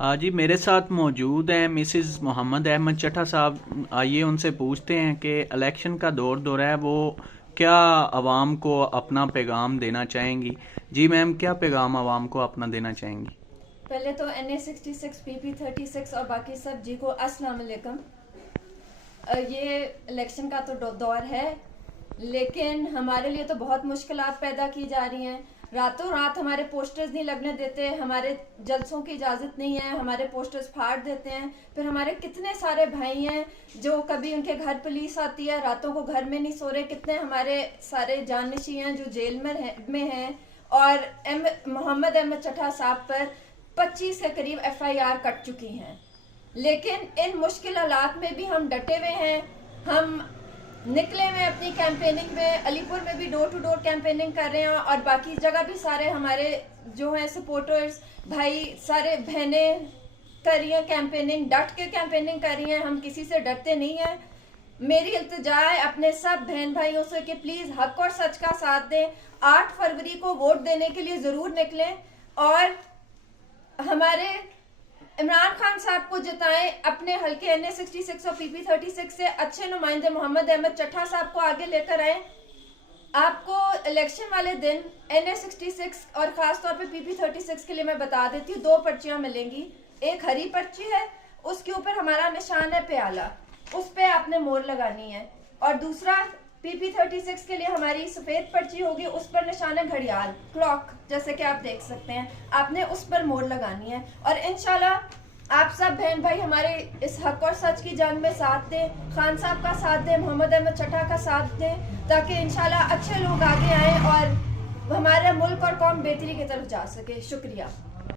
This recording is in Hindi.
जी मेरे साथ मौजूद हैं मिसिज़ मोहम्मद अहमद चट्टा साहब। आइए उनसे पूछते हैं कि इलेक्शन का दौर है, वो क्या आवाम को अपना पैगाम देना चाहेंगी। जी मैम, क्या पैगाम आवाम को अपना देना चाहेंगी? पहले तो NA66 PP36 और बाकी सब जी को अस्सलाम वालेकुम। ये इलेक्शन का तो दौर है, लेकिन हमारे लिए तो बहुत मुश्किलात पैदा की जा रही हैं। रातों रात हमारे पोस्टर्स नहीं लगने देते, हमारे जलसों की इजाज़त नहीं है, हमारे पोस्टर्स फाड़ देते हैं। फिर हमारे कितने सारे भाई हैं जो कभी उनके घर पुलिस आती है, रातों को घर में नहीं सो रहे। कितने हमारे सारे जाननिशी हैं जो जेल में हैं। और मोहम्मद अहमद चट्टा साहब पर 25 के करीब FIR कट चुकी हैं। लेकिन इन मुश्किल हालात में भी हम डटे हुए हैं। हम निकले हुए अपनी कैंपेनिंग में, अलीपुर में भी डोर टू डोर कैंपेनिंग कर रहे हैं और बाकी जगह भी सारे हमारे जो हैं सपोर्टर्स भाई, सारे बहनें कर रही हैं कैंपेनिंग, डट के कैंपेनिंग कर रही हैं। हम किसी से डरते नहीं हैं। मेरी इल्तिजा है अपने सब बहन भाइयों से कि प्लीज हक और सच का साथ दें। 8 फरवरी को वोट देने के लिए जरूर निकलें और हमारे इमरान खान साहब को जिताएं। अपने हल्के NA66 और PP36 से अच्छे नुमाइंदे मोहम्मद अहमद चट्टा साहब को आगे लेकर आए। आपको इलेक्शन वाले दिन NA66 और खासतौर पे PP36 के लिए मैं बता देती हूँ, 2 पर्चियां मिलेंगी। एक हरी पर्ची है, उसके ऊपर हमारा निशान है प्याला, उस पे आपने मोहर लगानी है। और दूसरा PP36 के लिए हमारी सफेद पर्ची होगी, उस पर निशान है घड़ियाल, क्लॉक, जैसे कि आप देख सकते हैं। आपने उस पर मोहर लगानी है और इंशाल्लाह आप सब बहन भाई हमारे इस हक और सच की जंग में साथ दें, खान साहब का साथ दें, मोहम्मद अहमद चट्टा का साथ दें, ताकि इंशाल्लाह अच्छे लोग आगे आए और हमारा मुल्क और कौम बेहतरी की तरफ जा सके। शुक्रिया।